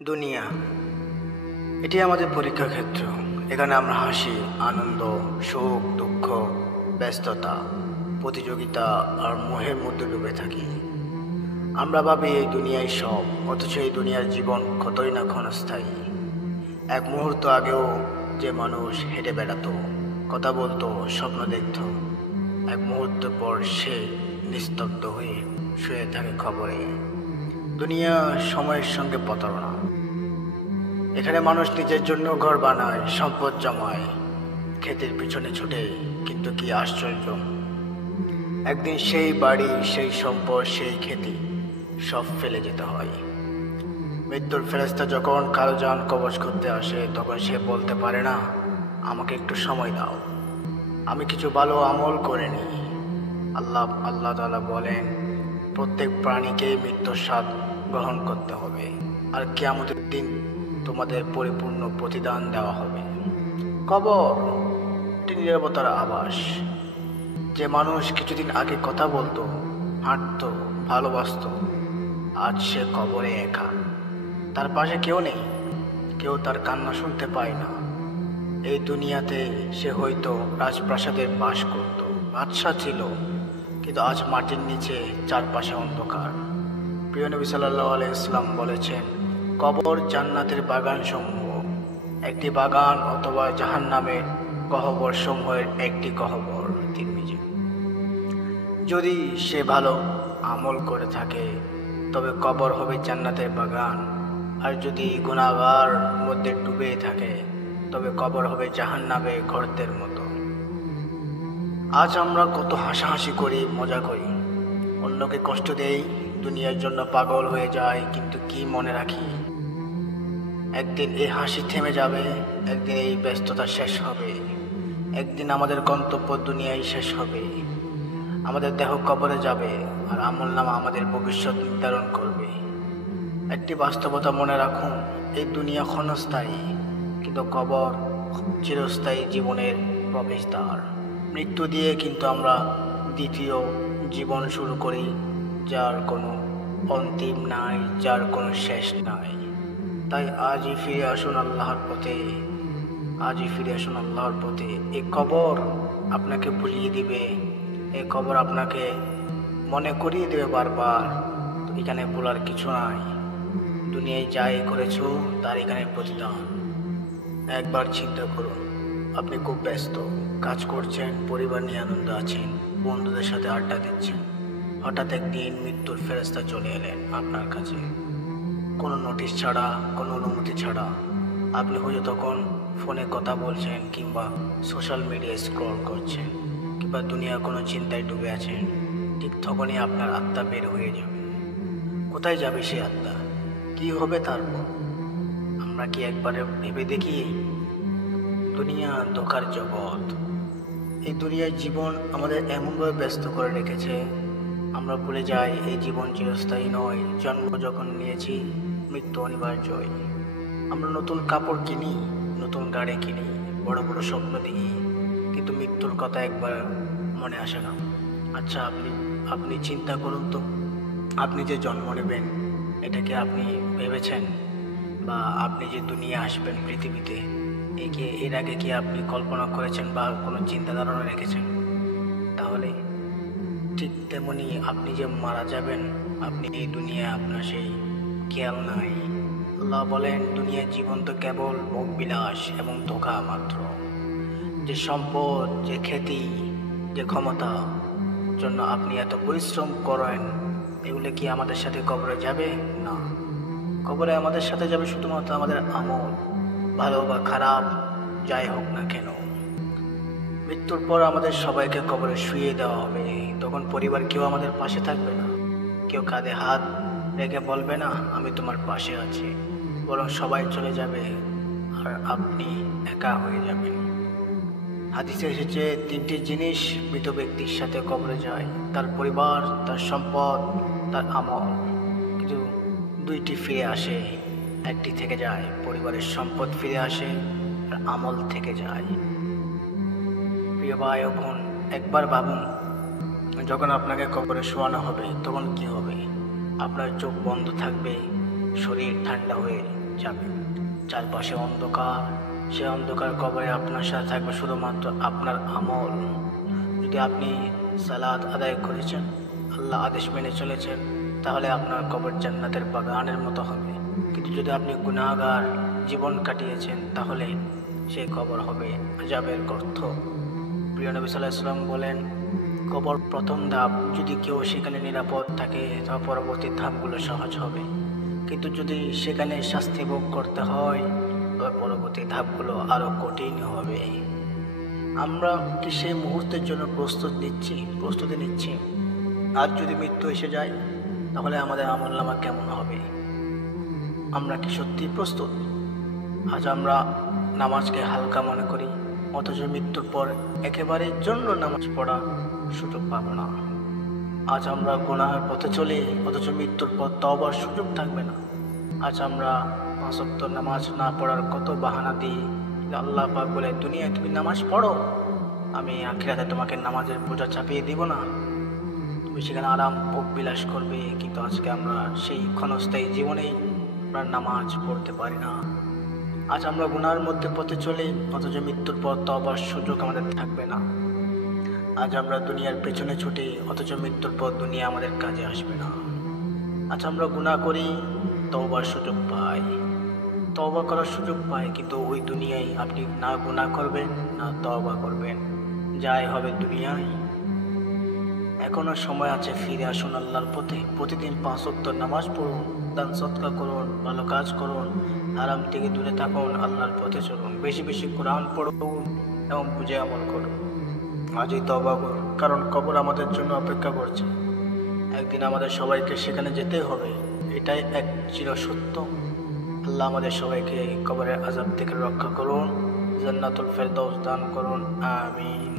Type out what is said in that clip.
দুনিয়া এটি আমাদের পরীক্ষা ক্ষেত্র। এখানে আমরা হাসি, আনন্দ, সুখ, দুঃখ, ব্যস্ততা, প্রতিযোগিতা আর মোহের মধ্যে ডুবে থাকি। আমরা ভাবি এই দুনিয়ায় সব, অথচ এই দুনিয়ার জীবন কতই না ক্ষণস্থায়ী। এক মুহূর্ত আগেও যে মানুষ হেঁটে বেড়াতো, কথা বলতো, স্বপ্ন দেখত, এক মুহূর্ত পর সে নিস্তব্ধ হয়ে শুয়ে থাকে খবরে। দুনিয়া সময়ের সঙ্গে প্রতারণা। এখানে মানুষ নিজের জন্য ঘর বানায়, সম্পদ জমায়, ক্ষেতের পিছনে ছুটে, কিন্তু কি আশ্চর্য, একদিন সেই বাড়ি, সেই সম্পদ, সেই খেতি সব ফেলে যেতে হয়। মৃত্যুর ফেরেশতা যখন কারো জান কবজ করতে আসে, তখন সে বলতে পারে না, আমাকে একটু সময় দাও, আমি কিছু ভালো আমল করে নিই। আল্লাহ তাআলা বলেন, প্রত্যেক প্রাণীকে মৃত্যুর স্বাদ গ্রহণ করতে হবে, আর কিয়ামতের দিন তোমাদের পরিপূর্ণ প্রতিদান দেওয়া হবে। কবর একটি নীরবতার আভাস। যে মানুষ কিছুদিন আগে কথা বলতো, হাঁটতো, ভালোবাসতো, আজ সে কবরে একা। তার পাশে কেউ নেই, কেউ তার কান্না শুনতে পায় না। এই দুনিয়াতে সে হয়তো রাজপ্রাসাদে বাস করত, বাদশা ছিল, কিন্তু আজ মাটির নিচে, চারপাশে অন্ধকার। প্রিয় নবী সাল্লাল্লাহু আলাইহি ওয়াসাল্লাম বলেছেন, কবর জান্নাতের বাগান সমূহ একটি বাগান, অথবা জাহান্নামের গহ্বর সমূহের একটি গহ্বর। তিরমিজি। যদি সে ভালো আমল করে থাকে, তবে কবর হবে জান্নাতের বাগান, আর যদি গুনাহগার মধ্যে ডুবে থাকে, তবে কবর হবে জাহান্নামের গর্তের মতো। আজ আমরা কত হাসাহাসি করি, মজা করি, অন্যকে কষ্ট দেই, দুনিয়ার জন্য পাগল হয়ে যায়, কিন্তু কি মনে রাখি, একদিন এই হাসি থেমে যাবে, একদিন এই ব্যস্ততা শেষ হবে, একদিন আমাদের গন্তব্য দুনিয়ায় শেষ হবে। আমাদের দেহ কবরে যাবে, আর আমলনামা আমাদের ভবিষ্যৎ নির্ধারণ করবে। একটি বাস্তবতা মনে রাখুন, এই দুনিয়া ক্ষণস্থায়ী, কিন্তু কবর চিরস্থায়ী জীবনের প্রবেশদ্বার। মৃত্যু দিয়ে কিন্তু আমরা দ্বিতীয় জীবন শুরু করি, যার কোনো অন্তিম নাই, যার কোনো শেষ নাই। তাই আজই ফিরে আসুন আল্লাহর পথে, আজই ফিরে আসুন আল্লাহর পথে। এই কবর আপনাকে ভুলিয়ে দিবে, এই কবর আপনাকে মনে করিয়ে দেবে বারবার, তো এখানে ভোলার কিছু নাই। দুনিয়ায় যাই করেছো তার এখানে প্রতিদান। একবার চিন্তা করুন, আপনি খুব ব্যস্ত, কাজ করছেন, পরিবার নিয়ে আনন্দ আছেন, বন্ধুদের সাথে আড্ডা দিচ্ছেন, হঠাৎ একদিন মৃত্যুর ফেরেশতা চলে এলেন আপনার কাছে, কোনো নোটিশ ছাড়া, কোনো অনুমতি ছাড়া। আপনি হয়তো তখন ফোনে কথা বলছেন, কিংবা সোশ্যাল মিডিয়ায় স্ক্রল করছেন, কিংবা দুনিয়ার কোনো চিন্তায় ডুবে আছেন। ঠিক তখনই আপনার আত্মা বের হয়ে যাবে। কোথায় যাবে সে আত্মা? কি হবে তারপর? আমরা কি একবারে ভেবে দেখি? দুনিয়া ধোঁকার জগৎ। এই দুনিয়ার জীবন আমাদের এমনভাবে ব্যস্ত করে রেখেছে, আমরা ভুলে যাই এই জীবন চিরস্থায়ী নয়। জন্ম যখন নিয়েছি, মৃত্যু অনিবার্যই। আমরা নতুন কাপড় কিনি, নতুন গাড়ি কিনি, বড় বড় স্বপ্ন দেখি, কিন্তু মৃত্যুর কথা একবার মনে আসে না। আচ্ছা, আপনি চিন্তা করুন তো, আপনি যে জন্ম নেবেন, এটা কি আপনি ভেবেছেন? বা আপনি যে দুনিয়া আসবেন পৃথিবীতে, এর আগে কি আপনি কল্পনা করেছেন বা কোনো চিন্তা ধারণা রেখেছেন? তাহলে ঠিক তেমনি আপনি যে মারা যাবেন, আপনি এই দুনিয়ায় আপনার সেই খেয়াল নাই। আল্লাহ বলেন, দুনিয়ার জীবন তো কেবল ভোগবিলাস এবং ধোঁকা মাত্র। যে সম্পদ, যে খ্যাতি, যে ক্ষমতা জন্য আপনি এত পরিশ্রম করেন, এগুলো কি আমাদের সাথে কবরে যাবে? না। কবরে আমাদের সাথে যাবে শুধুমাত্র আমাদের আমল, ভালো বা খারাপ যাই হোক না কেন। মৃত্যুর পর আমাদের সবাইকে কবরে শুইয়ে দেওয়া হবে। তখন পরিবার কেউ আমাদের পাশে থাকবে না, কেউ কাঁধে হাত রেখে বলবে না, আমি তোমার পাশে আছি, বরং সবাই চলে যাবে, আর আপনি একা হয়ে যাবেন। হাদিসে এসেছে, তিনটি জিনিস মৃত ব্যক্তির সাথে কবরে যায়, তার পরিবার, তার সম্পদ, তার আমল। কিন্তু দুইটি ফিরে আসে, একটি থেকে যায়। পরিবারের সম্পদ ফিরে আসে, আর আমল থেকে যায়। প্রিয় ভাই ও বোন, একবার ভাবুন, যখন আপনাকে কবরে শোয়ানো হবে, তখন কি হবে? আপনার চোখ বন্ধ থাকবে, শরীর ঠান্ডা হয়ে যাবেন। চারপাশে অন্ধকার, সে অন্ধকার কবরে আপনার সাথে থাকবে শুধুমাত্র আপনার আমল। যদি আপনি সালাত আদায় করেছেন, আল্লাহ আদেশ মেনে চলেছেন, তাহলে আপনার কবর জান্নাতের বাগানের মতো হবে। কিন্তু যদি আপনি গুনাহগার জীবন কাটিয়েছেন, তাহলে সেই কবর হবে আযাবের গর্ত। প্রিয় নবী সাল্লাল্লাহু আলাইহি ওয়াসাল্লাম বলেন, কবর প্রথম ধাপ, যদি কেউ সেখানে নিরাপদ থাকে তবে পরবর্তী ধাপগুলো সহজ হবে। কিন্তু যদি সেখানে শাস্তি ভোগ করতে হয়, তবে পরবর্তী ধাপগুলো আরও কঠিন হবে। আমরা কি সেই মুহূর্তের জন্য প্রস্তুতি নিচ্ছি? আজ যদি মৃত্যু এসে যায়, তাহলে আমাদের আমলনামা কেমন হবে? আমরা কি সত্যি প্রস্তুত? আজ আমরা নামাজকে হালকা মনে করি, অথচ মৃত্যুর পর একেবারের জন্য নামাজ পড়ার সুযোগ পাব না। আজ আমরা গুনাহের পথে চলি, অথচ মৃত্যুর পর তওবার সুযোগ থাকবে না। আজ আমরা 5 ওয়াক্ত নামাজ না পড়ার কত বাহানা দিই। আল্লাহ পাক বলে, দুনিয়ায় তুমি নামাজ পড়ো, আমি আখিরাতে তোমাকে নামাজের বোঝা চাপিয়ে দিব না, তুমি সেখানে আরাম ভোগ বিলাস করবে। কিন্তু আজকে আমরা সেই ক্ষণস্থায়ী জীবনেই আমরা নামাজ পড়তে পারি না। আজ আমরা গুনাহের মধ্যে পথে চলি, অথচ মৃত্যুর পর তওবার সুযোগ আমাদের থাকবে না। আজ আমরা দুনিয়ার পেছনে ছুটি, অথচ মৃত্যুর পর দুনিয়া আমাদের কাজে আসবে না। আজ আমরা গুনাহ করি, তওবার সুযোগ পাই, তওবা করার সুযোগ পাই, কিন্তু ওই দুনিয়ায় আপনি না গুনাহ করবেন না তওবা করবেন, যাই হবে দুনিয়ায়। এখনো সময় আছে, ফিরে আসুন আল্লাহর পথে। প্রতিদিন 5 ওয়াক্ত নামাজ পড়ুন, দান সদকা করুন, ভালো কাজ করুন, হারাম থেকে দূরে থাকুন, আল্লাহর পথে চলুন, বেশি বেশি কোরআন পড়ুন এবং বুঝে আমল করুন। আজই তওবা করুন, কারণ কবর আমাদের জন্য অপেক্ষা করছে। একদিন আমাদের সবাইকে সেখানে যেতে হবে, এটাই এক চিরসত্য। আল্লাহ আমাদের সবাইকে কবরের আযাব থেকে রক্ষা করুন, জান্নাতুল ফেরদাউস দান করুন, আমিন।